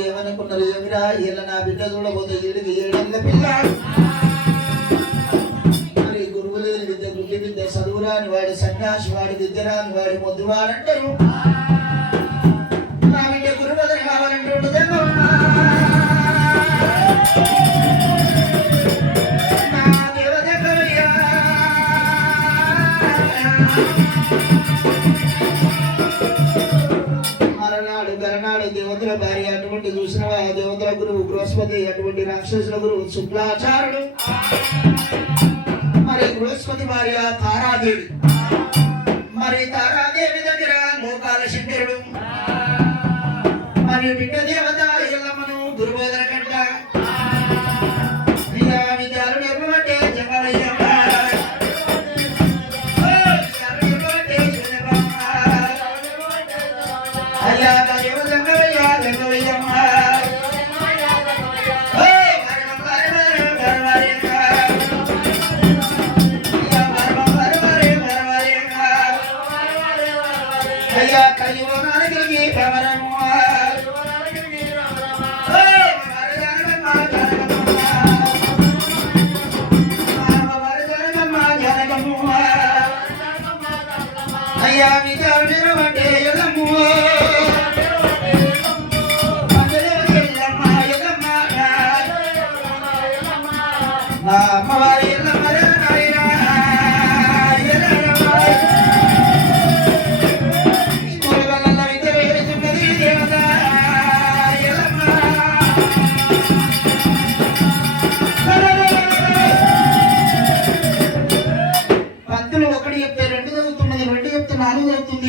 ఏమనుకున్నారు ఏమిరా ఇలా నా బిడ్డ చూడబోతే ఏడికి ఏడేళ్ళ పిల్ల మరి గురువు లేని విద్య గుడ్డి విద్య చదువురాని వాడి సన్యాసి వాడి విద్య రాని వాడి మొద్దువాడంటారు నా బిడ్డ గురువు కావాలంటే ఉండదేమో దేవతల భార్య అటువంటి చూసిన దేవతల గురువు బృహస్పతి అటువంటి రాక్షసుల గురువు శుక్లాచార్యుడు మరి బృహస్పతి భార్య తారాదేవి మరి తారాదేవి దగ్గర లోకాల శంకరుడు మరి బిడ్డ దేవత ఎల్లమ్మను దుర్బోధన కంట విద్యాలు నేర్పమంటే జగలయ్య అయ్యా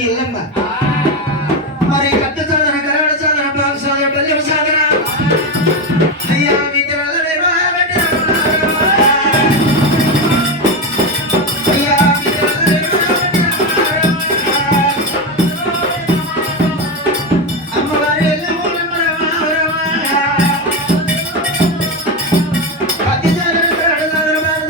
ఎల్లమ్మ మరి కట్ట సాధన కరవడ సాధన బాగు సాధన పల్లెం సాధన అయ్యా విద్యల అమ్మవారి ఎల్లమ్మ కట్ట సాధన కరవడ సాధన బాగు సాధన పల్లెం సాధన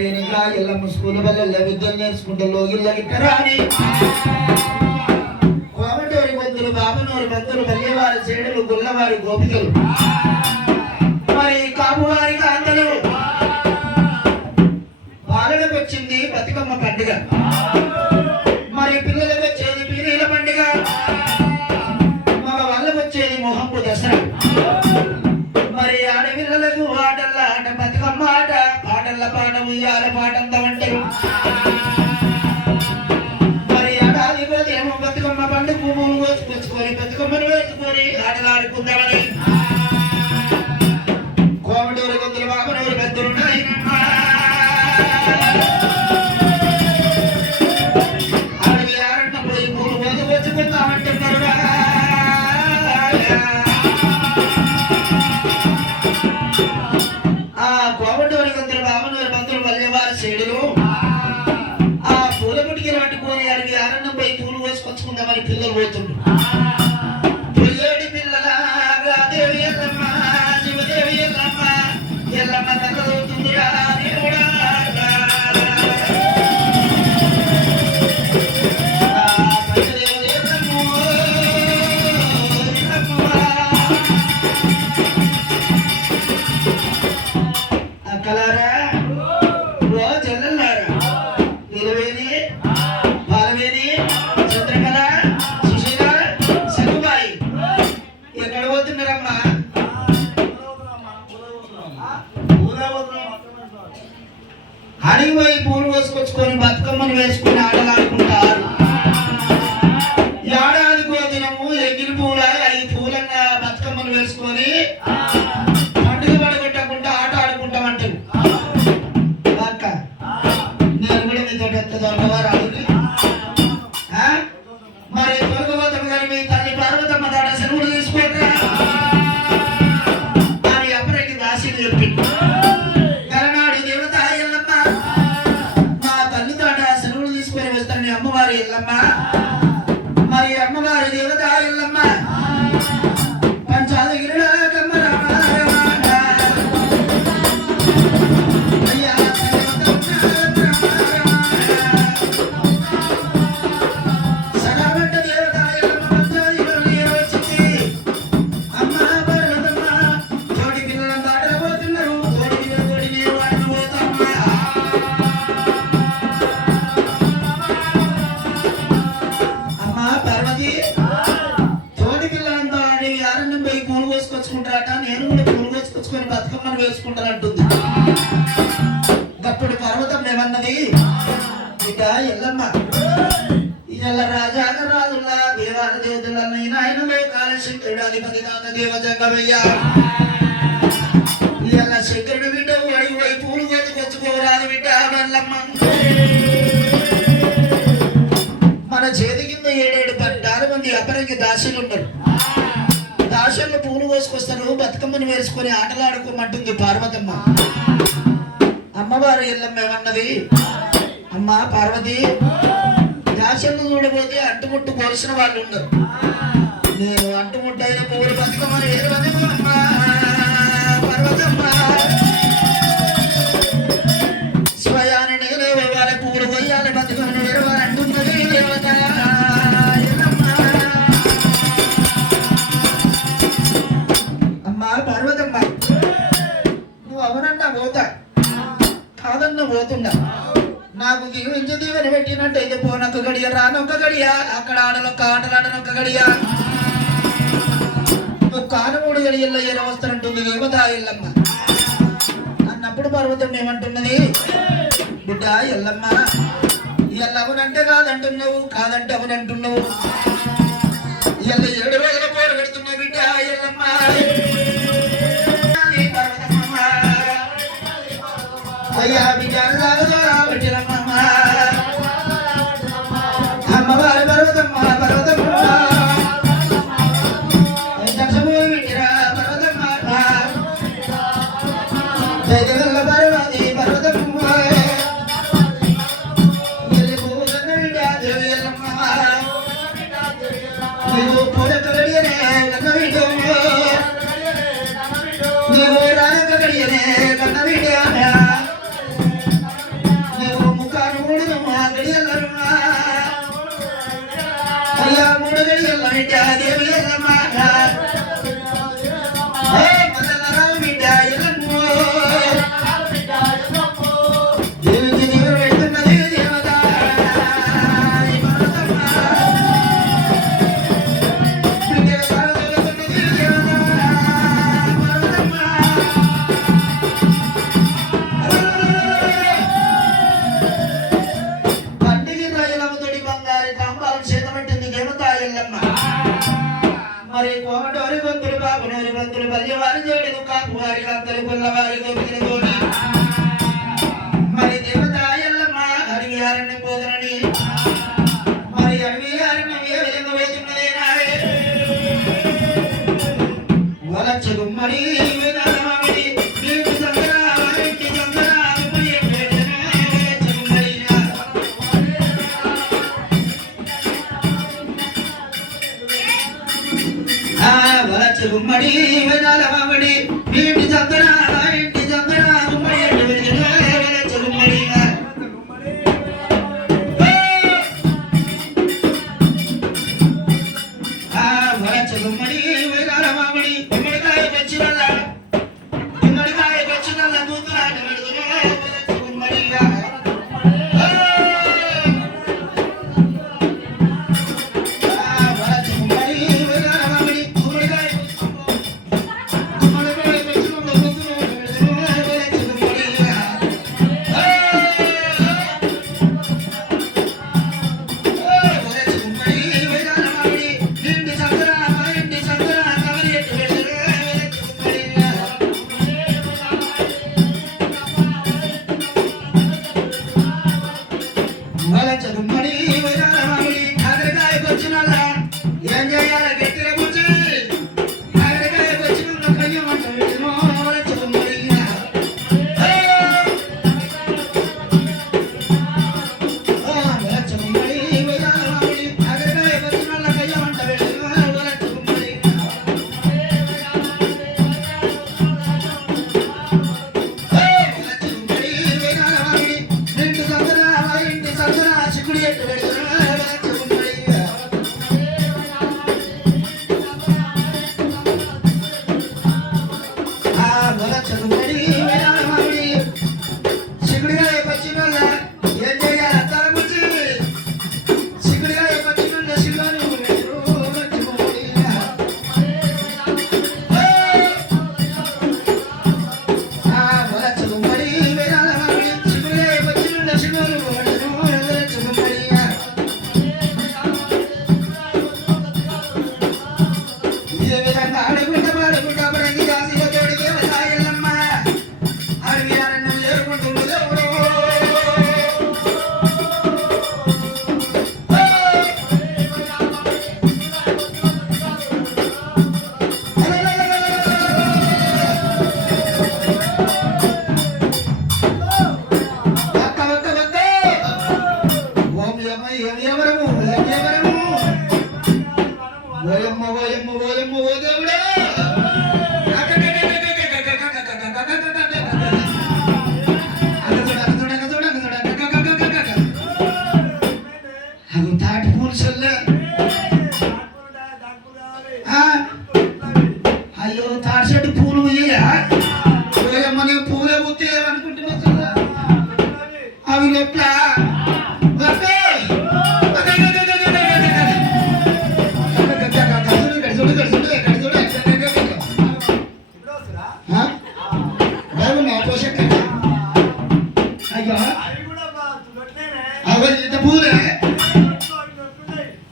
విద్యల ఎల్లమ్మ స్కూల్ వల్ల విద్యలు నేర్చుకుంటే లోగిల్ల గిట్టరాని కోమటూరి బంధులు బాబనూరు బంధులు పల్లెవారి చేడులు గుల్లవారి గోపికలు మరి కాపువారి కాంతలు బాలలకు వచ్చింది బతుకమ్మ పండుగ మరి పిల్లలకు వచ్చేది పీరీల పండుగ మగ వాళ్ళకు వచ్చేది మొహంపు దసరా మరి ఆడపిల్లలకు ఆటల్ల ఆట బతుకమ్మ ఆట పాటల్ల పాట ఉయ్యాల పాటంత వంటలు మరి ఏడాది ఏమో బతుకమ్మ పండు పువ్వులు కోసుకొచ్చుకొని బతుకమ్మను వేసుకొని ఆటలాడుకుందామని కోమటూరు గొంతులు బాబనూరు పెద్దలు అడవి ఆరంట పోయి పూలు కోసుకొచ్చుకుందామంటున్నారు కోమటూరు గొంతులు బాబనూరు బంధువులు పల్లెవారి చేడులు ఆ పూల పుటికలు పట్టుకొని అడిగి ఆనందం పోయి పూలు వేసుకొచ్చుకుందామని పిల్లలు పోతుండ్రు పిల్లడి పిల్లల దేవి ఎల్లమ్మ శివదేవి ఎల్లమ్మ ఎల్లమ్మ తగ్గవుతుందిరా దేవుడా అక్కలారా చెల్లెల్లారా నిలవేని బాలవేని చంద్రకళ సుశీల సగుబాయి ఎక్కడ పోతున్నారమ్మా అడిగిపోయి పూలు కోసుకొచ్చుకొని బతుకమ్మను వేసుకొని ఆటలాడుకుంటారు ఏడాదికో దినము ఎగిరి పూల 5 పూలన్న బతుకమ్మను వేసుకొని పండుగ పడగొట్టకుండా ఆట ఆడుకుంటామంటారు అక్క నేను కూడా మీతో దొరకవారు అడుగు మరి దొరకబోతాం కానీ మీ తల్లి పార్వతమ్మ దాడ సెలవులు తీసుకోరా అని అప్పటికి దాసిని చెప్పింది అప్పుడు పర్వతం ఏమన్నది, ఇక ఎల్లమ్మ ఇళ్ళ రాజాగ రాజుల్లా దేవాల దేవతలన్న ఆయన లోకాల శంకరుడు అధిపతి నాన్న దేవజంగమయ్యా ఇళ్ళ శంకరుడు బిడ్డ అడిగి పోయి పూలు కొచ్చుకోరాదు బిడ్డ మల్లమ్మ. మన చేతి కింద 7-10 మంది అపరంగి దాసులు ఉన్నారు. దాసుల్లో పూలు కోసుకొస్తారు, బతుకమ్మని వేసుకొని ఆటలాడుకోమంటుంది పార్వతమ్మ. అమ్మవారు ఎల్లమ్మ ఏమన్నది, అమ్మ పార్వతి దాసులను చూడబోతే అంటుముట్టు కోల్సిన వాళ్ళు ఉండరు. నేను అంటుముట్టు అయిన పూలు బతుకమ్మని అమ్మ పార్వతమ్మ స్వయాన్ని నేను వాళ్ళ పూలు కొయ్యాలి బతుకమ్మని వేరవారు అంటున్నది దేవత. పార్వతమ్మ నువ్వు అవునన్నా పోతా కాదన్న పోతుండా, నాకు దీవించి దీవెన పెట్టినట్టు అయితే పోనొక్క గడియ రానొక్క గడియ అక్కడ ఆటలొక్క ఆటలాడనొక్క గడియ నువ్వు కానమూడు గడియల్లో ఏదో వస్తానంటుంది దేవత ఎల్లమ్మ అన్నప్పుడు పర్వతం ఏమంటున్నది, బిడ్డ ఎల్లమ్మ ఇవాళ అవునంటే కాదంటున్నావు, కాదంటే అవునంటున్నావు. ఇవాళ 7 రోజుల పోరు పెడుతున్నావు బిడ్డ ఎల్లమ్మ. అయ్యా బిడ్డమ్మ అమ్మవారి పర్వతమ్మ పర్వతమ్మ పర్వతమ్మ జగల్ల పర్వతి పర్వతమ్మ నీవు పూలక గడియనే కన్న వీడియో, నీవు రానక గడియనే కన్న వీడియో, అయ్యా 3 గడియల్ల బిడ్డ దేవి ఎల్లమ్మ మల్లరావు బిడ్డ ఎల్లమ్మ లోపల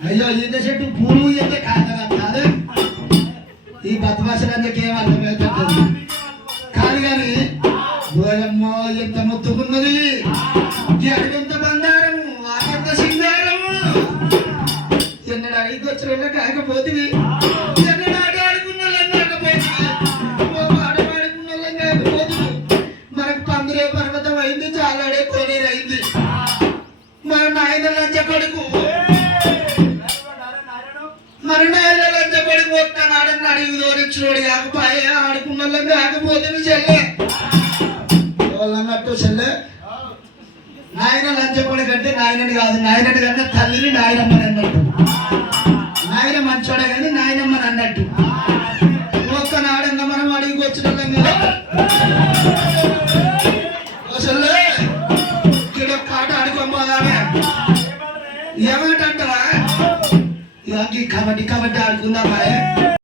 అయ్యో ఈత చెట్టు పూలు ఈత కాదు ఈ బతమాసలందరికీ ఏం అర్థమవుతుంది కాదు కానీ గోయమ్మో ఎంత మొత్తుకున్నది ఎంత బంగారము ఆనంద సింగారము ఎన్నడు అడిగి వచ్చిన కాకపోతుంది ఎన్నడు ఆడుకున్న కాకపోతుంది ఆడవాడుకున్న కాకపోతుంది మనకు పందిరే పర్వతం అయింది చాలాడే కోనేరు అయింది మన నాయన లంచ కొడుకు మన నాయన లంచ కొడుకు ఒక్కనాడని అడిగి దోరించినోడు కాకపోయా ఆడుకున్న కాకపోతుంది చెల్లె అన్నట్టు చెల్లె నాయన లంచ కొడుకు అంటే నాయనని కాదు నాయనని కన్నా తల్లిని నాయనమ్మని అన్నట్టు నాయన మంచోడే కానీ నాయనమ్మని అన్నట్టు ఒక్కనాడన్న మనం అడిగి వచ్చిన చెల్లె ఇక్కడ పాట ఆడుకోబోదామే ఏమంటావా కబడ్డీ కబడ్డీ ఆడుకుందామా